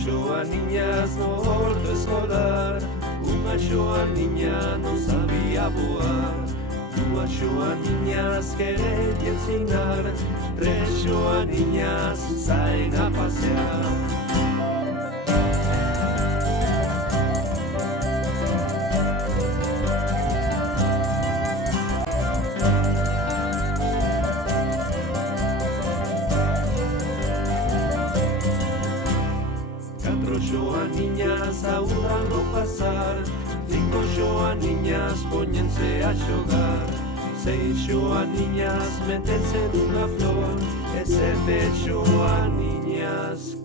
Ocho niñas no orto escolar, una a niña no sabía voar, duas niñas querían ensinar, tres niñas salen a pasear. Niñas agudan no pasar, cinco niñas póñense a xogar, seis niñas métense nunha flor, e sete niñas